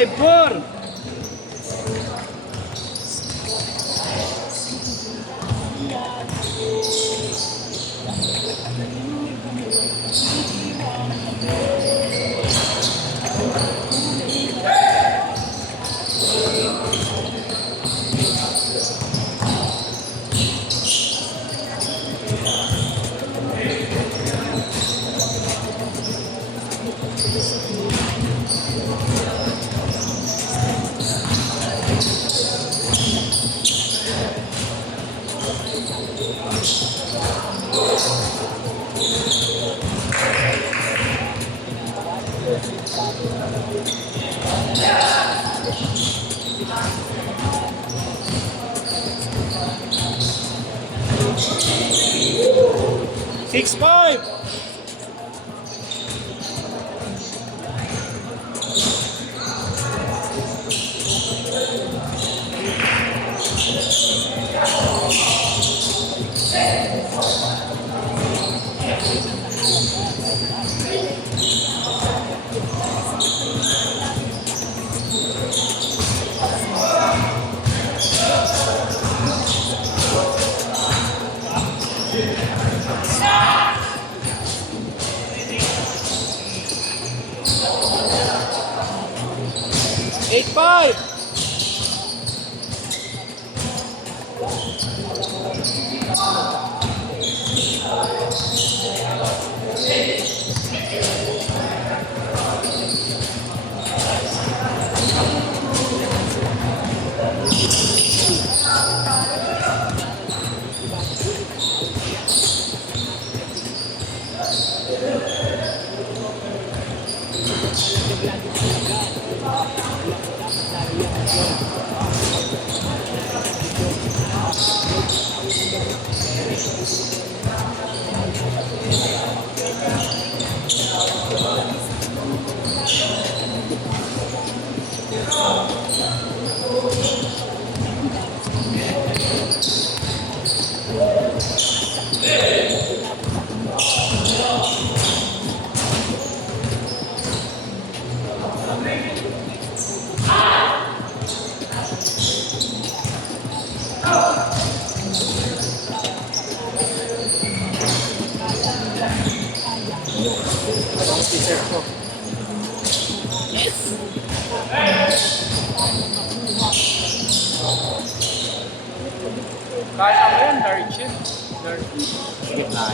5-4. Six, 5. Eight, 5. Kasha mo yan, large yun. Large. Sige na.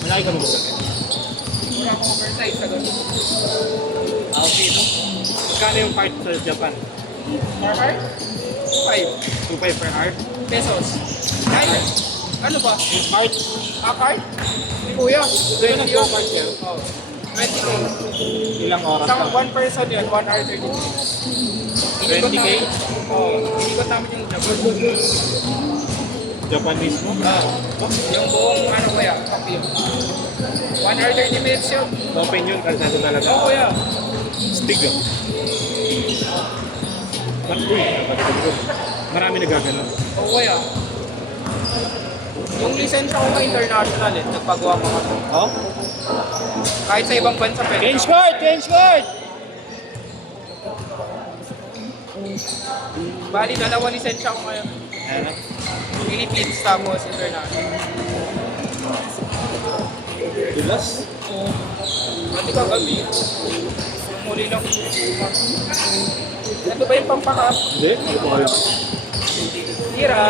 Malaki ka mo ba? Wala akong oversize sa ganun. Okay, no? Magkano yung part sa Japan? Per hour? 5 2.5 per hour? pesos. Ay, ano ba? Yung part? Card? Kuya, Ito 20 yun. nag-part yan. Oh, 20K. Ilang oras Isang ka? 1 person yun, 1 hour 30 minutes. 20K? Oo, inikot namin yung Japan. Japanese mo? Yung buong ano kuya, copy yun. 1 hour 30 minutes yun. Open yun, kalsado talaga. Oo kuya. Stig lang. Marami nagagano. Oo kuya. Yung lisensya ko na international eh, nagpagawa ko ako. Oh? Kahit sa ibang bansa pwede. Change card! Change card! Bali, dalawa lisensya ko ngayon. Ayan na. Philippines tapos international. Dulas? Pati ka gabi. Muli lang. Ito ba yung pampakap? Hindi, hindi ko alam. Tira.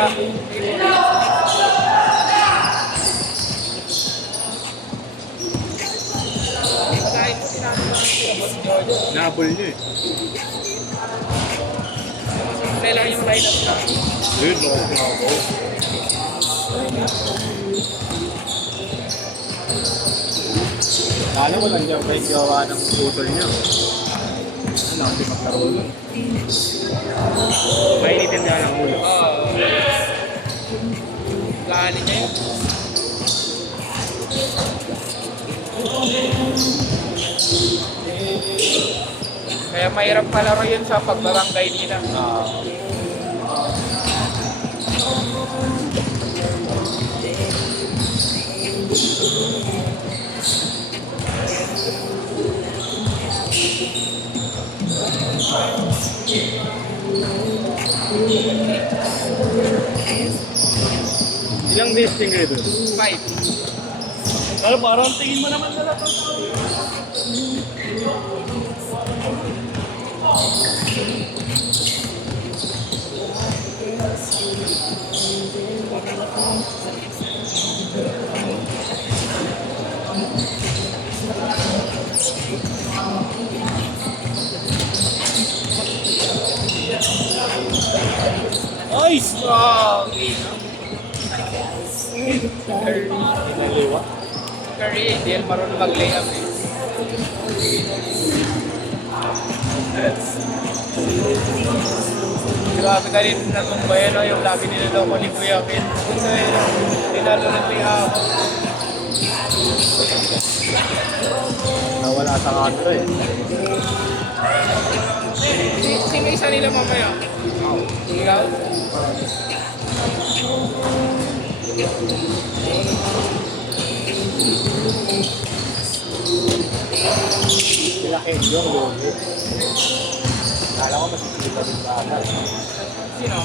Nahabol niyo eh. Kailangan yung line-up na. Yun, ako. Alam mo lang dyan pa yung gawa ng scooter niya. Ano, hindi magkaroon. Mainitin niya ang ulo. Oo. Gaali niya yun. Kaya mahirap palaro yun sa pagbarangay nila. Ilang days din kayo doon? 5. Pero parang tingin mo naman na lahat. Nice! Wow! Inaliwa. Curry, hindi yan marunong mag-layup eh. Grabe ka rin natumbayan no, yung lagi niloloko ni Kuya Ken. Nilalunod ni ako. Nawala sa kanto eh. Sino isa nila mamaya? Ikaw? Sila Kenjo ang logo. Kala ko masisilipa din sa akin. Sino?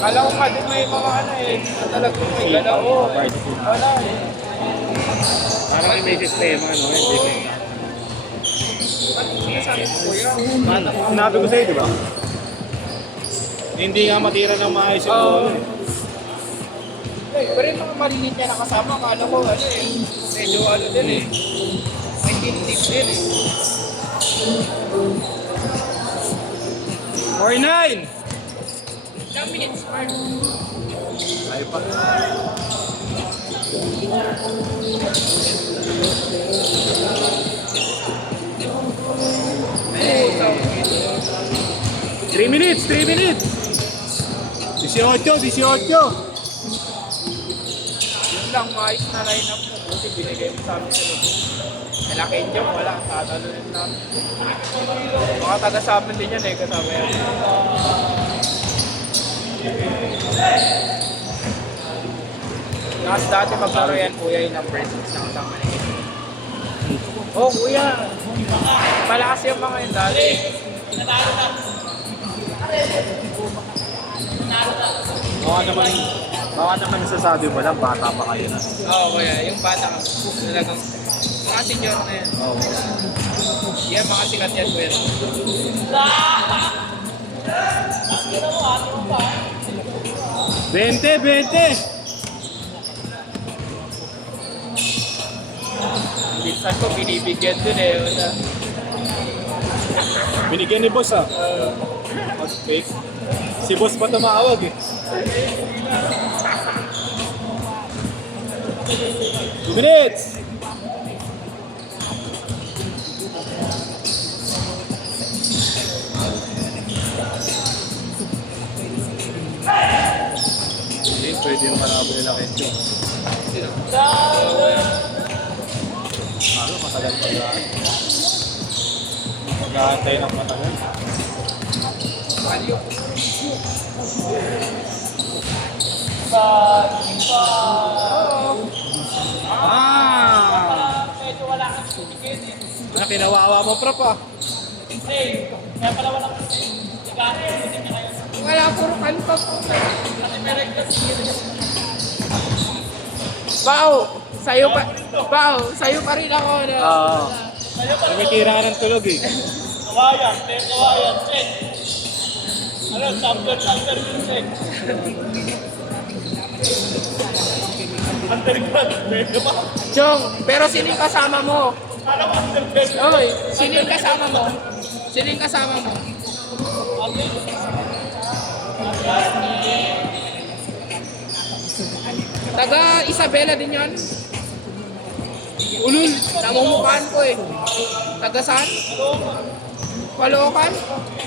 Kala ko nga din may mga ano eh. Talagang may galaw. Wala eh. Parang may message na yung mga ano, hindi ko. Ano sinasabi ko Kuya? Sinabi ko sa'yo, di ba? Hindi nga matira ng maayos yung Oo. ulo eh. Eh, pero yung mga malilit niya nakasama, kala ko ano eh. Medyo ano din eh. May team din eh. 49! Ilang minutes, Mark? Ay pa. Eh, so, 3 minutes! 3 minutes! 18! 18! yun lang, maayos na line-up mo. Buti binigay mo sa amin sa loob. Kaya Kenjo, wala. Tatalunin namin. Mga taga sa amin din yan eh, kasama yan. Tapos dati maglaro yan, kuya, yung number 6 na kasama niya. Oh, kuya. Malakas yung mga yun dati. Baka naman nasasabi mo lang, bata pa kayo na. Oo, kuya. Yung bata ka. Talagang mga senior na yan. Oo. Yan, mga sikat yan, kuya. Bente. Minsan ko binibigyan dun eh. Wala. Binigyan ni boss ah. Okay. Si boss pa tumawag eh. 2 minutes! Hindi, pwede yung manabol nila Kenjo. Ano, matagal pag-aan. Mag-aantay ng matagal. Ah! Medyo wala kang sumigil eh. Na kinawawa mo, prop ah. Kaya pala wala kang wala, puro kanto po. Kasi may reglas. Sa'yo pa rin ako. No? Oo. Tumitira ng tulog eh. Kawayan, check. Ano, champion, check. Underground, medyo ba? Jong, pero sino yung kasama mo? Ano ba underground? Oy, sino yung kasama mo? Sino yung kasama mo? Taga Isabela din yan. Ulul, namumukhaan ko eh. Taga saan? Caloocan?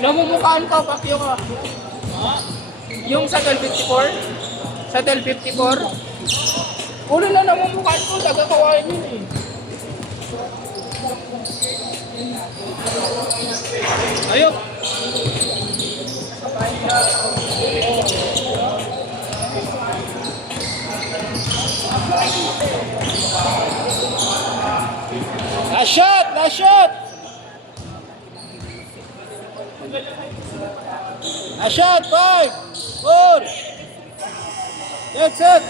Namumukhaan ko, pakyo ka. Yung sa 1254? Sa 1254? Ulul na namumukhaan ko, taga Kawayan yun eh. Ayok! Last shot! Last shot! Last shot! 5! 4! That's it!